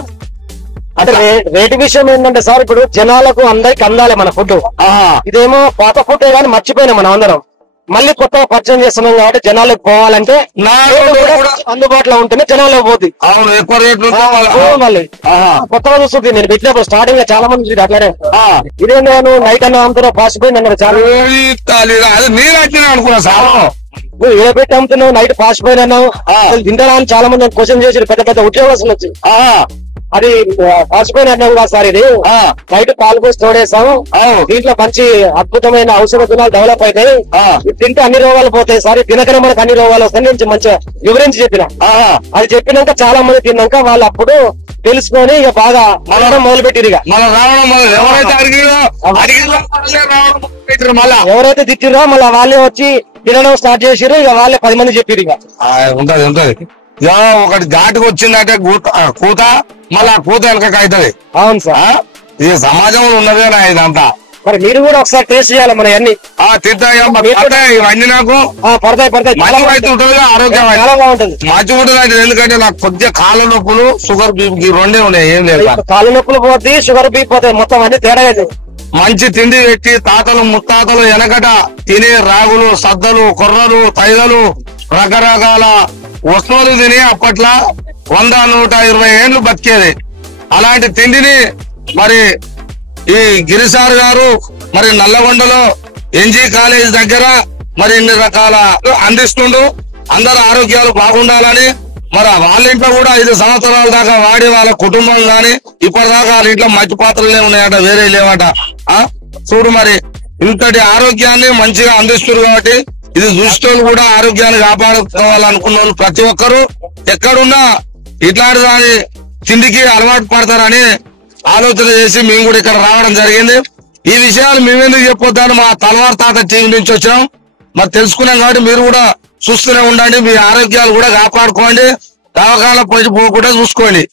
అంటే రేటు విషయం ఏంటంటే సార్, ఇప్పుడు జనాలకు అందరికి అందాలి మన ఫుడ్. ఇదేమో పాత ఫుడ్ కానీ మర్చిపోయినాం మనం అందరం. మళ్ళీ కొత్తగా పరిచయం చేస్తున్నాం కాబట్టి జనాలకు పోవాలంటే అందుబాటులో ఉంటేనే జనాలకు పోతుంది. అవును, ఎక్కువ రేట్లు మళ్ళీ కొత్తగా చూస్తుంది. నేను పెట్టినప్పుడు స్టార్టింగ్ లో చాలా మంది అట్లానే ఇదే నేను నైట్ అన్న అమ్ముతున్నా, ఫాస్ట్ పోయింది అన్నారు. చాలా నేను అనుకున్నా సార్, నువ్వు ఏ పెట్టి అమ్ముతున్నావు, నైట్ ఫాస్ట్ పోయిన అన్నావు, తింటారా అని చాలా మంది క్వశ్చన్ చేసి పెద్ద పెద్ద ఉద్యోగస్తులు వచ్చి అది పాచిపోయిన అన్నం కాదు సార్, ఇది బయట పాలు పోసి తోడేసాం. దీంట్లో మంచి అద్భుతమైన ఔషధ గుణాలు డెవలప్ అవుతాయి. ఇది తింటే అన్ని రోగాలు పోతాయి సార్. తినకనే మనకు అన్ని రోగాలు వస్తాయి నేను మంచిగా వివరించి చెప్పిన. అది చెప్పినాక చాలా మంది తిన్నాక వాళ్ళు అప్పుడు తెలుసుకొని ఇక బాగా మనడం మొదలు పెట్టిరు. ఇక ఎవరైతే తిట్టిరో మళ్ళీ వాళ్ళే వచ్చి తినడం స్టార్ట్ చేసిరు. ఇక వాళ్ళే 10 మంది చెప్పిరు. ఇక ఉంటది ఉంటది ఒకటి ఘాటుకు వచ్చిందంటే కూత మళ్ళీ ఆ కూత వెనక అవుతుంది. అవును సార్, ఇది సమాజంలో ఉన్నదేనా ఇదంతా. మరి మీరు కూడా ఒకసారి టేస్ట్ చేయాలి మన అన్ని. ఇవన్నీ నాకు పడతాయి మంచిగా అయితే ఉంటుంది, ఆరోగ్యం చాలా బాగుంటుంది, మంచిగా ఉంటుంది. ఎందుకంటే నాకు కొద్దిగా కాళ్ళ నొప్పులు షుగర్ బీపీ రెండే ఉన్నాయి, ఏం లేదు. కాళ్ళ నొప్పులు పోతే షుగర్ బీపీ పోతాయి, మొత్తం అన్ని తేడా. మంచి తిండి పెట్టి తాతలు ముత్తాతలు వెనకట తినే రాగులు సద్దలు కొర్రలు తైదలు రకరకాల వస్తువులు తిని అప్పట్లో 100-120 ఏళ్ళు బతికేది. అలాంటి తిండిని మరి ఈ గిరిసార్ గారు మరి నల్లగొండలో ఎన్జీ కాలేజ్ దగ్గర మరి ఇన్ని రకాల అందిస్తుండు. అందరు ఆరోగ్యాలు బాగుండాలని మరి వాళ్ళ ఇంట్లో కూడా 5 సంవత్సరాల దాకా వాడి వాళ్ళ కుటుంబం గాని ఇప్పటిదాకా వాళ్ళ ఇంట్లో మట్టి పాత్రలే ఉన్నాయట, వేరే లేవట. చూడు మరి ఇంతటి ఆరోగ్యాన్ని మంచిగా అందిస్తున్నారు కాబట్టి ఇది దృష్టిలో కూడా ఆరోగ్యాన్ని కాపాడుకోవాలనుకున్న వాళ్ళు ప్రతి ఒక్కరు ఎక్కడున్నా ఇట్లాంటి దాని తిండికి అలవాటు పడతారని ఆలోచన చేసి మేము కూడా ఇక్కడ రావడం జరిగింది. ఈ విషయాలు మేమెందుకు చెప్పొద్దని మా తల్వార్ తాత టీవీ నుంచి వచ్చినాం. మరి తెలుసుకున్నాం కాబట్టి మీరు కూడా చూస్తూనే ఉండండి, మీ ఆరోగ్యాలు కూడా కాపాడుకోండి, దవాఖాన పోయి పోకుండా చూసుకోండి.